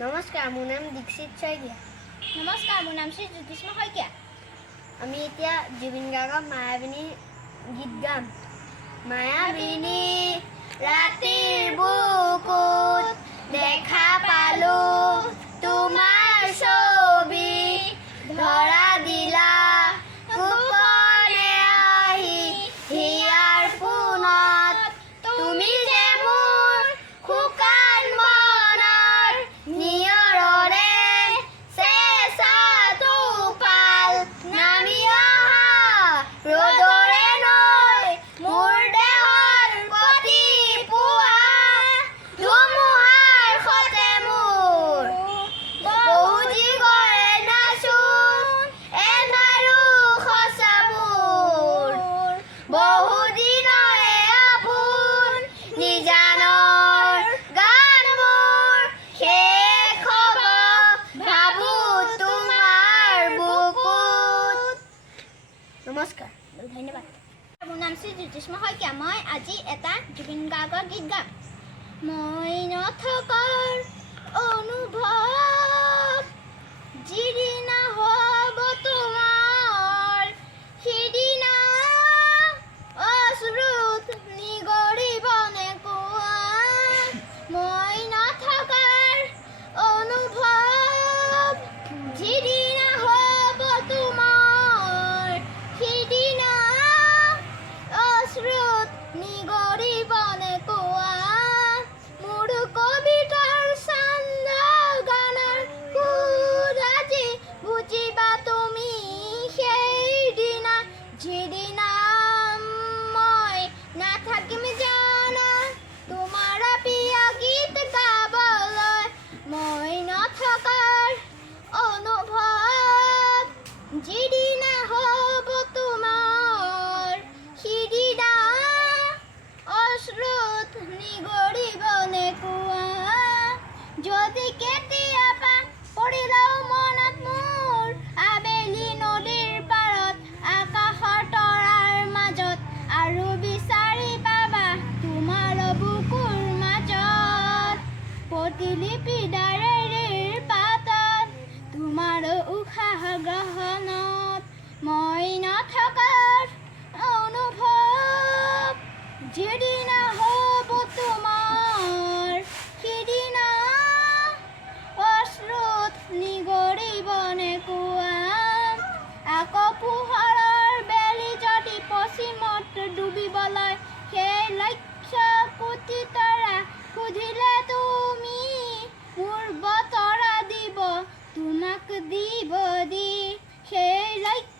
নমস্কাৰ, মোৰ নাম দীক্ষিত শইকীয়া। নমস্কাৰ, মোৰ নাম শ্ৰী জ্যোতিষ্মা শইকীয়া। আমি এতিয়া জুবিন গাৰ্গৰ মায়াবিনী গীত গাম। মায়াবিনী ৰাতিৰ বুকুত দেখা পালো তোমাৰ ছবি, ধৰা দিলা গোপনে আহি হিয়াৰ পোনত, তুমি যে মোৰ শুকান মনৰ নিয়ৰৰে চেঁচা টোপাল নামি অহা ৰ'দৰে নৈ মোৰ দেহৰ প্ৰতি পুৱা ধুমুহাৰ সতে মোৰ বহুজি গৰে নাচোন এন্ধাৰো সঁচা মোৰ বহুদিনৰে আপোন নিজানৰ গান মোৰ শেষ হ'ব ভাবো তোমাৰ বুকুত। নমস্কাৰ, ধন্যবাদ। মোৰ নাম শ্ৰী জ্যোতিষ্মা শইকীয়া। মই আজি এটা জুবিন গাৰ্গৰ গীত গাম। মই নথকাৰ অনুভৱ যিদিনা হ'ব তোমাৰ, সিদিনা অশ্ৰুত নিগৰিবনে কোৱা। মই নথকাৰ অনুভৱ যিদিনা হ'ব তোমাৰ, সিদিনা অশ্ৰুত নিগৰিবনে কোৱা। মোৰ কবিতাৰ ছন্দ গানৰ সুৰ আজি বুজিবা তুমি সেইদিনা, যিদিনা মই নাথাকিম জানা তোমাৰ প্ৰিয় গীত গাবলৈ। মই নথকাৰ অনুভৱ যিদিনা হ'ব তোমাৰ, সিদিনা অশ্ৰুত নিগৰিবনে কোৱা। যদি কেতিয়াবা পৰিলেও মনত মোৰ আবেলি নদীৰ পাৰত আকাশৰ তৰাৰ মাজত, আৰু বিচাৰি পাবা তোমাৰ বুকুৰ মাজত প্ৰতিলিপি ডায়েৰীৰ পাতত তোমাৰ উশাহ গ্ৰহণত। মই নথকাৰ অনুভৱ যিদিনা হ'ব তোমাৰ, সিদিনা অশ্ৰুত নিগৰিবনে কোৱা। আকৌ পোহৰৰ বেলি যদি পশ্চিমত ডুবিবলৈ সেই লক্ষ্য কোটি তৰা সুধিলে তুমি মোৰ বতৰা দিব তোমাক দিব দি সেই লক্ষ্য